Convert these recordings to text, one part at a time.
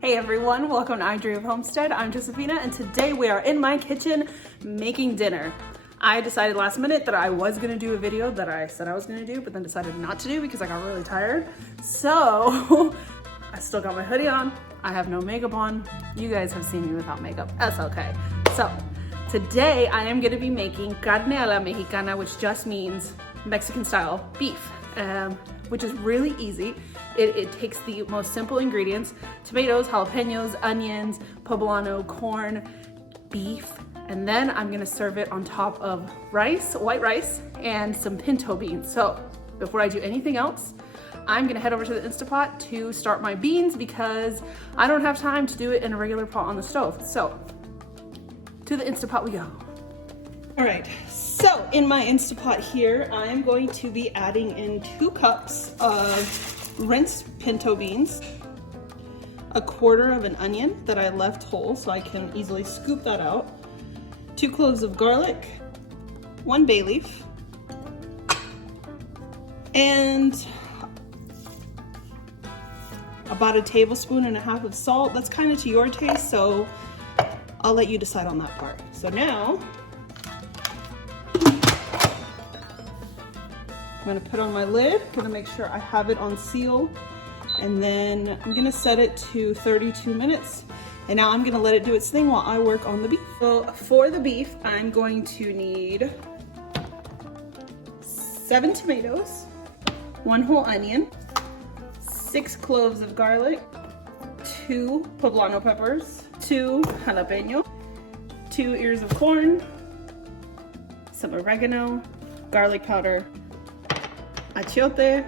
Hey everyone, welcome to I Dream Homestead. I'm Josephina and today we are in my kitchen making dinner. I decided last minute that I was gonna do a video that I said I was gonna do, but then decided not to do because I got really tired. So I still got my hoodie on. I have no makeup on. You guys have seen me without makeup. That's okay. So today I am gonna be making carne a la mexicana, which just means Mexican style beef, which is really easy. It takes the most simple ingredients: tomatoes, jalapeños, onions, poblano, corn, beef, and then I'm gonna serve it on top of rice, white rice, and some pinto beans. So before I do anything else, I'm gonna head over to the Instapot to start my beans because I don't have time to do it in a regular pot on the stove. So to the Instapot we go. All right, so in my Instapot here, I am going to be adding in 2 cups of rinsed pinto beans, a quarter of an onion that I left whole so I can easily scoop that out, 2 cloves of garlic, 1 bay leaf, and about 1.5 tablespoons of salt. That's kind of to your taste, so I'll let you decide on that part. So now I'm gonna put on my lid, gonna make sure I have it on seal, and then I'm gonna set it to 32 minutes. And now I'm gonna let it do its thing while I work on the beef. So for the beef, I'm going to need 7 tomatoes, 1 whole onion, 6 cloves of garlic, 2 poblano peppers, 2 jalapeños, 2 ears of corn, some oregano, garlic powder, Achiote,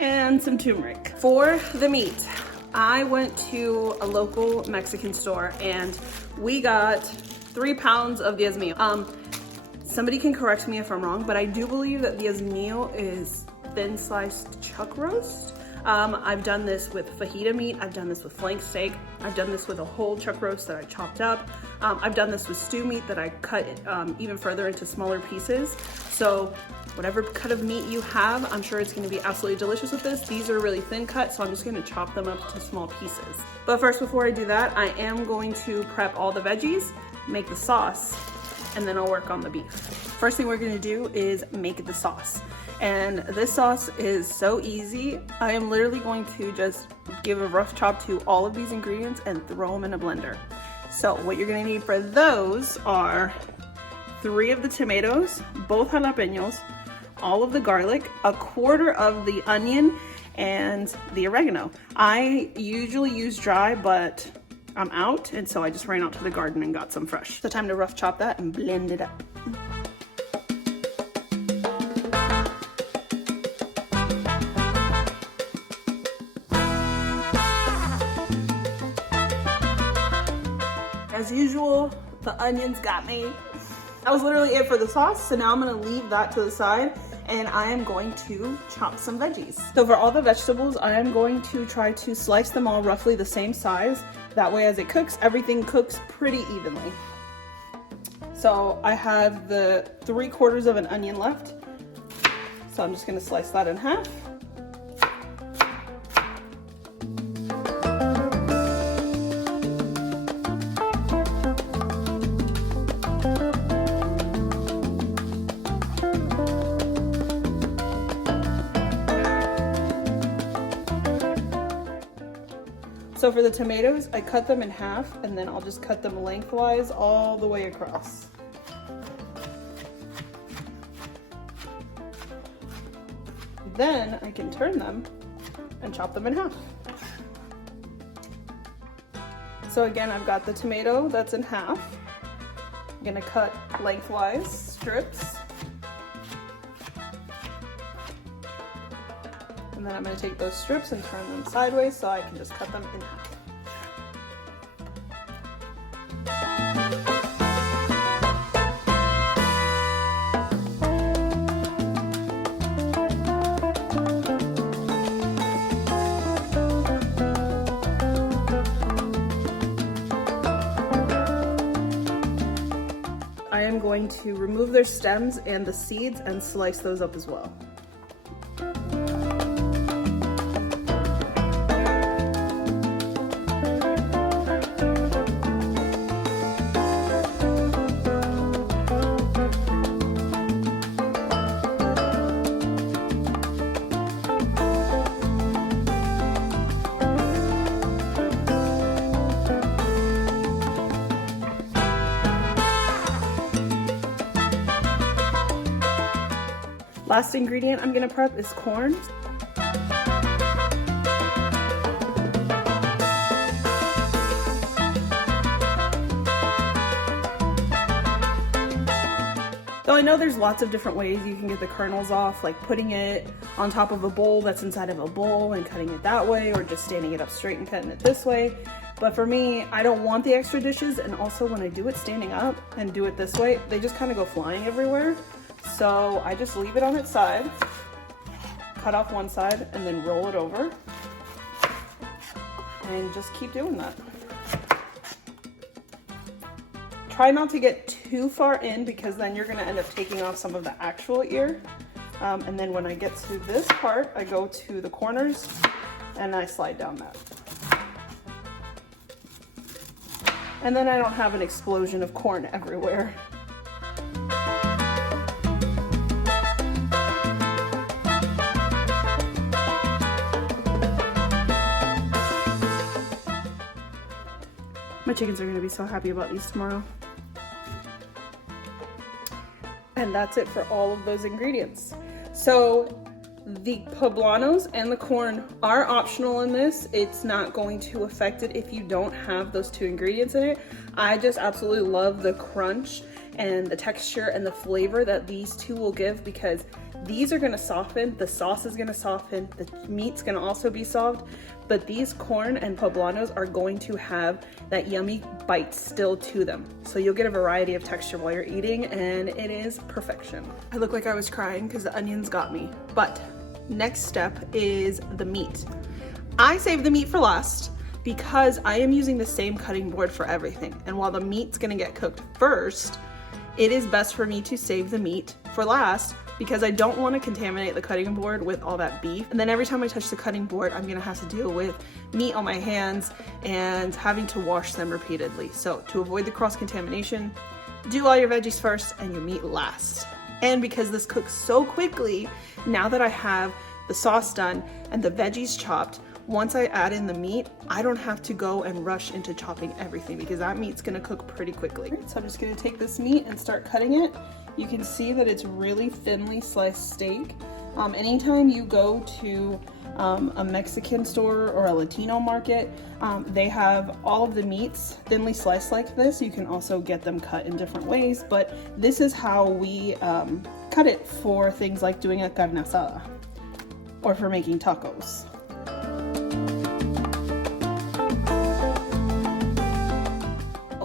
and some turmeric. For the meat, I went to a local Mexican store and we got 3 pounds of diezmillo. Somebody can correct me if I'm wrong, but I do believe that diezmillo is thin sliced chuck roast. I've done this with fajita meat, I've done this with flank steak, I've done this with a whole chuck roast that I chopped up. I've done this with stew meat that I cut even further into smaller pieces. So whatever cut of meat you have, I'm sure it's gonna be absolutely delicious with this. These are really thin cut, so I'm just gonna chop them up to small pieces. But first, before I do that, I am going to prep all the veggies, make the sauce, and then I'll work on the beef. First thing we're gonna do is make the sauce. And this sauce is so easy. I am literally going to just give a rough chop to all of these ingredients and throw them in a blender. So what you're gonna need for those are 3 of the tomatoes, both jalapeños, all of the garlic, a quarter of the onion, and the oregano. I usually use dry, but I'm out, and so I just ran out to the garden and got some fresh. So time to rough chop that and blend it up. As usual, the onions got me. That was literally it for the sauce, so now I'm gonna leave that to the side and I am going to chop some veggies. So for all the vegetables, I am going to try to slice them all roughly the same size. That way as it cooks, everything cooks pretty evenly. So I have the 3/4 of an onion left. So I'm just gonna slice that in half. So for the tomatoes, I cut them in half and then I'll just cut them lengthwise all the way across. Then I can turn them and chop them in half. So again, I've got the tomato that's in half. I'm gonna cut lengthwise strips. And then I'm going to take those strips and turn them sideways so I can just cut them in half. I am going to remove their stems and the seeds and slice those up as well. Last ingredient I'm gonna prep is corn. So I know there's lots of different ways you can get the kernels off, like putting it on top of a bowl that's inside of a bowl and cutting it that way, or just standing it up straight and cutting it this way. But for me, I don't want the extra dishes, and also when I do it standing up and do it this way, they just kind of go flying everywhere. So I just leave it on its side, cut off one side, and then roll it over, and just keep doing that. Try not to get too far in, because then you're gonna end up taking off some of the actual ear. And then when I get to this part, I go to the corners and I slide down that. And then I don't have an explosion of corn everywhere. My chickens are gonna be so happy about these tomorrow. And that's it for all of those ingredients. So the poblanos and the corn are optional in this. It's not going to affect it if you don't have those two ingredients in it. I just absolutely love the crunch and the texture and the flavor that these two will give, because these are gonna soften, the sauce is gonna soften, the meat's gonna also be soft, but these corn and poblanos are going to have that yummy bite still to them. So you'll get a variety of texture while you're eating, and it is perfection. I look like I was crying because the onions got me. But next step is the meat. I saved the meat for last because I am using the same cutting board for everything. And while the meat's gonna get cooked first, it is best for me to save the meat for last, because I don't want to contaminate the cutting board with all that beef. And then every time I touch the cutting board, I'm gonna have to deal with meat on my hands and having to wash them repeatedly. So to avoid the cross-contamination, do all your veggies first and your meat last. And because this cooks so quickly, now that I have the sauce done and the veggies chopped, once I add in the meat, I don't have to go and rush into chopping everything, because that meat's gonna cook pretty quickly. So I'm just gonna take this meat and start cutting it. You can see that it's really thinly sliced steak. Anytime you go to a Mexican store or a Latino market, they have all of the meats thinly sliced like this. You can also get them cut in different ways, but this is how we cut it for things like doing a carne asada or for making tacos.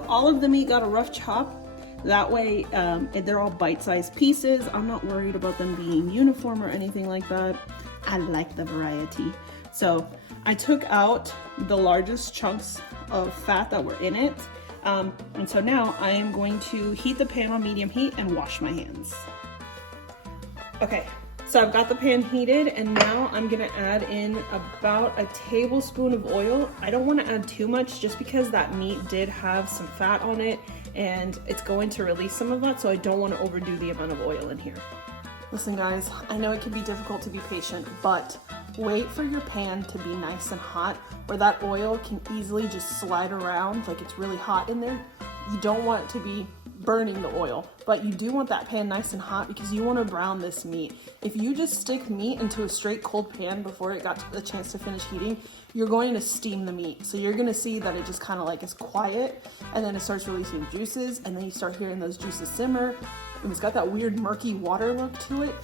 All of the meat got a rough chop. That way, they're all bite-sized pieces. I'm not worried about them being uniform or anything like that. I like the variety. So I took out the largest chunks of fat that were in it. And so now I am going to heat the pan on medium heat and wash my hands. Okay, so I've got the pan heated, and now I'm gonna add in about a tablespoon of oil. I don't wanna add too much, just because that meat did have some fat on it and it's going to release some of that, so I don't wanna overdo the amount of oil in here. Listen guys, I know it can be difficult to be patient, but wait for your pan to be nice and hot, where that oil can easily just slide around like it's really hot in there. You don't want it to be burning the oil, but you do want that pan nice and hot, because you want to brown this meat. If you just stick meat into a straight cold pan before it got a chance to finish heating, you're going to steam the meat. So you're going to see that it just kind of like is quiet, and then it starts releasing juices, and then you start hearing those juices simmer, and it's got that weird murky water look to it.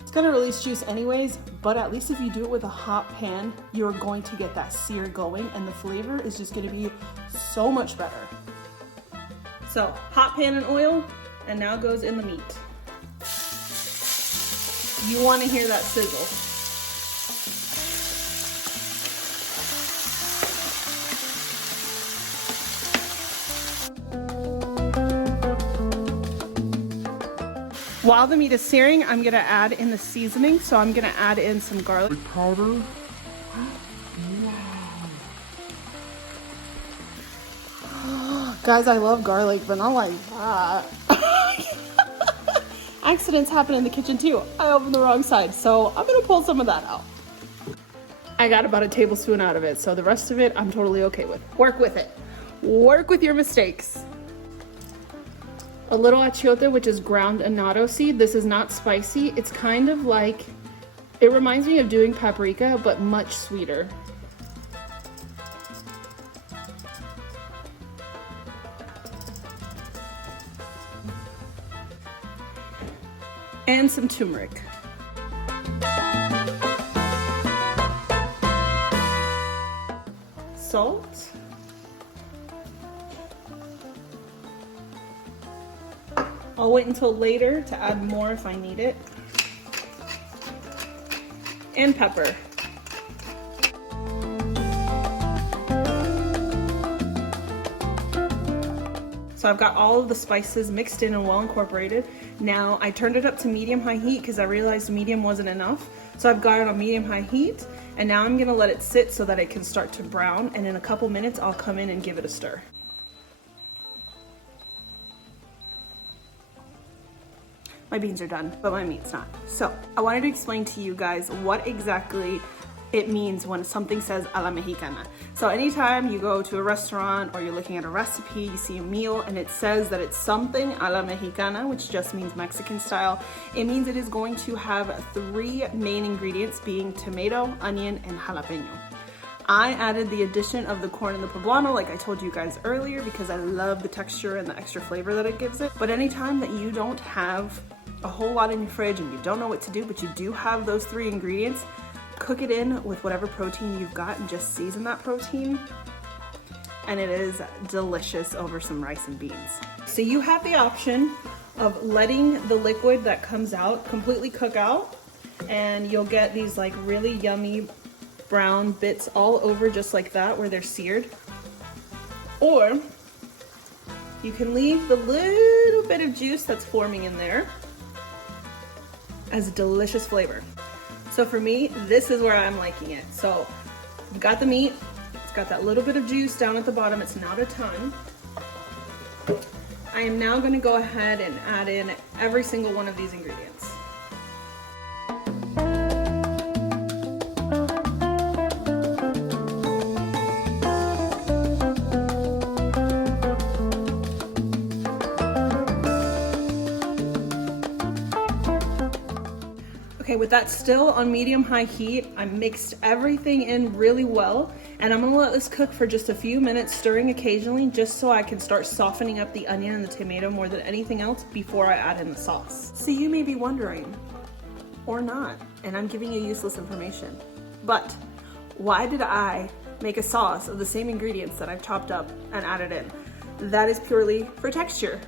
It's going to release juice anyways, but at least if you do it with a hot pan, you're going to get that sear going, and the flavor is just going to be so much better. So hot pan and oil, and now goes in the meat. You want to hear that sizzle. While the meat is searing, I'm gonna add in the seasoning. So I'm gonna add in some garlic powder. Guys, I love garlic, but not like that. Accidents happen in the kitchen too. I opened the wrong side, so I'm gonna pull some of that out. I got about a tablespoon out of it, so the rest of it I'm totally okay with. Work with it. Work with your mistakes. a little achiote, which is ground annatto seed. This is not spicy. It's kind of like, it reminds me of doing paprika, but much sweeter. And some turmeric. Salt. I'll wait until later to add more if I need it. And pepper. So I've got all of the spices mixed in and well incorporated. Now I turned it up to medium-high heat because I realized medium wasn't enough. So I've got it on medium-high heat, and now I'm gonna let it sit so that it can start to brown, and in a couple minutes I'll come in and give it a stir. My beans are done, but my meat's not. So I wanted to explain to you guys what exactly it means when something says a la mexicana. So anytime you go to a restaurant or you're looking at a recipe, you see a meal and it says that it's something a la mexicana, which just means Mexican style, it means it is going to have 3 main ingredients, being tomato, onion, and jalapeno. I added the addition of the corn and the poblano, like I told you guys earlier, because I love the texture and the extra flavor that it gives it. But anytime that you don't have a whole lot in your fridge and you don't know what to do, but you do have those 3 ingredients, cook it in with whatever protein you've got and just season that protein, and it is delicious over some rice and beans. So you have the option of letting the liquid that comes out completely cook out, and you'll get these like really yummy brown bits all over just like that where they're seared. Or you can leave the little bit of juice that's forming in there as a delicious flavor. So for me, this is where I'm liking it. So you've got the meat, it's got that little bit of juice down at the bottom, it's not a ton. I am now gonna go ahead and add in every single one of these ingredients. Okay, with that still on medium-high heat, I mixed everything in really well, and I'm gonna let this cook for just a few minutes, stirring occasionally, just so I can start softening up the onion and the tomato more than anything else before I add in the sauce. So you may be wondering, or not, and I'm giving you useless information, but why did I make a sauce of the same ingredients that I've chopped up and added in? That is purely for texture.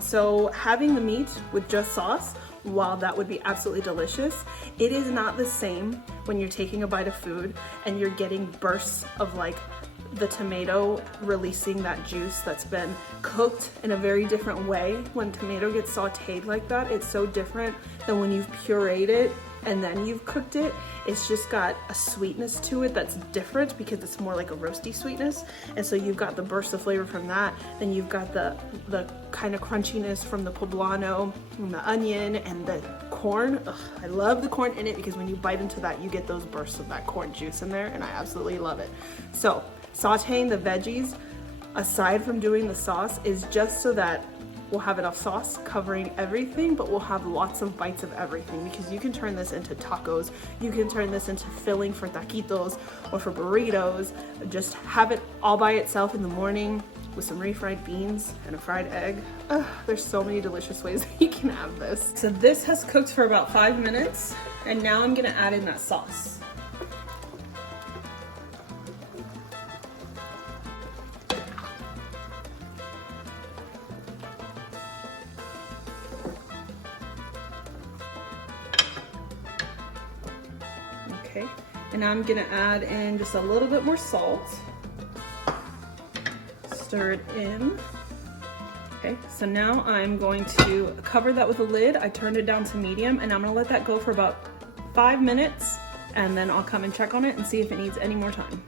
So having the meat with just sauce, while that would be absolutely delicious, it is not the same when you're taking a bite of food and you're getting bursts of like the tomato releasing that juice that's been cooked in a very different way. When tomato gets sauteed like that, it's so different than when you've pureed it and then you've cooked it. It's just got a sweetness to it that's different because it's more like a roasty sweetness. And so you've got the burst of flavor from that. Then you've got the kind of crunchiness from the poblano and the onion and the corn. Ugh, I love the corn in it because when you bite into that, you get those bursts of that corn juice in there, and I absolutely love it. So sauteing the veggies, aside from doing the sauce, is just so that we'll have enough sauce covering everything, but we'll have lots of bites of everything, because you can turn this into tacos, you can turn this into filling for taquitos or for burritos. Just have it all by itself in the morning with some refried beans and a fried egg. There's so many delicious ways that you can have this. So this has cooked for about 5 minutes, and now I'm gonna add in that sauce. Okay, and now I'm gonna add in just a little bit more salt. Stir it in. Okay, so now I'm going to cover that with a lid. I turned it down to medium, and I'm gonna let that go for about 5 minutes, and then I'll come and check on it and see if it needs any more time.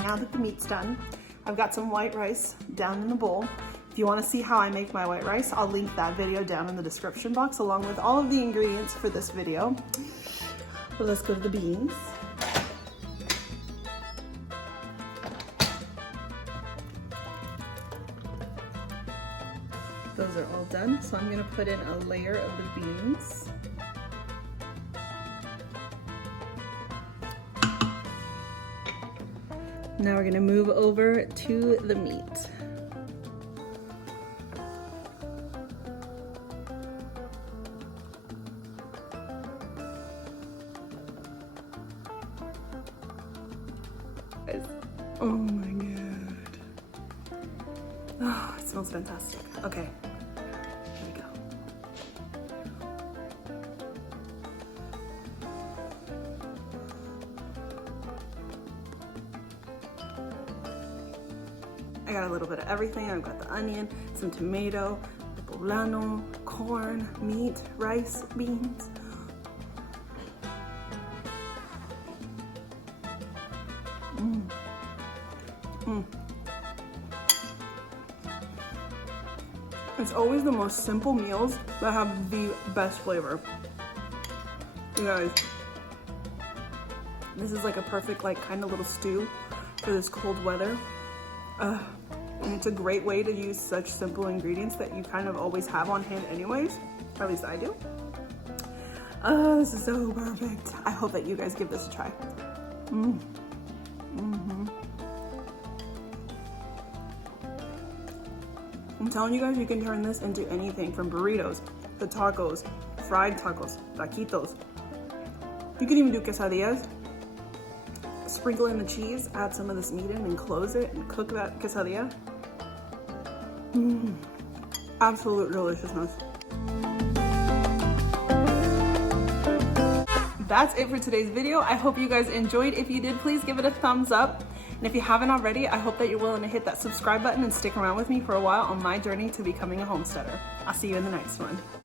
Now that the meat's done, I've got some white rice down in the bowl, If you want to see how I make my white rice, I'll link that video down in the description box along with all of the ingredients for this video. But let's go to the beans. Those are all done, so I'm gonna put in a layer of the beans. Now we're gonna move over to the meat. Oh my god. Oh, it smells fantastic. Okay, here we go. I got a little bit of everything. I've got the onion, some tomato, the poblano, corn, meat, rice, beans. It's always the most simple meals that have the best flavor. You guys, this is like a perfect like kind of little stew for this cold weather. And it's a great way to use such simple ingredients that you kind of always have on hand anyways. At least I do. This is so perfect. I hope that you guys give this a try. I'm telling you guys, you can turn this into anything from burritos to tacos, fried tacos, taquitos. You can even do quesadillas. Sprinkle in the cheese, add some of this meat in and close it and cook that quesadilla. Absolute deliciousness. That's it for today's video. I hope you guys enjoyed. If you did, please give it a thumbs up. And if you haven't already, I hope that you're willing to hit that subscribe button and stick around with me for a while on my journey to becoming a homesteader. I'll see you in the next one.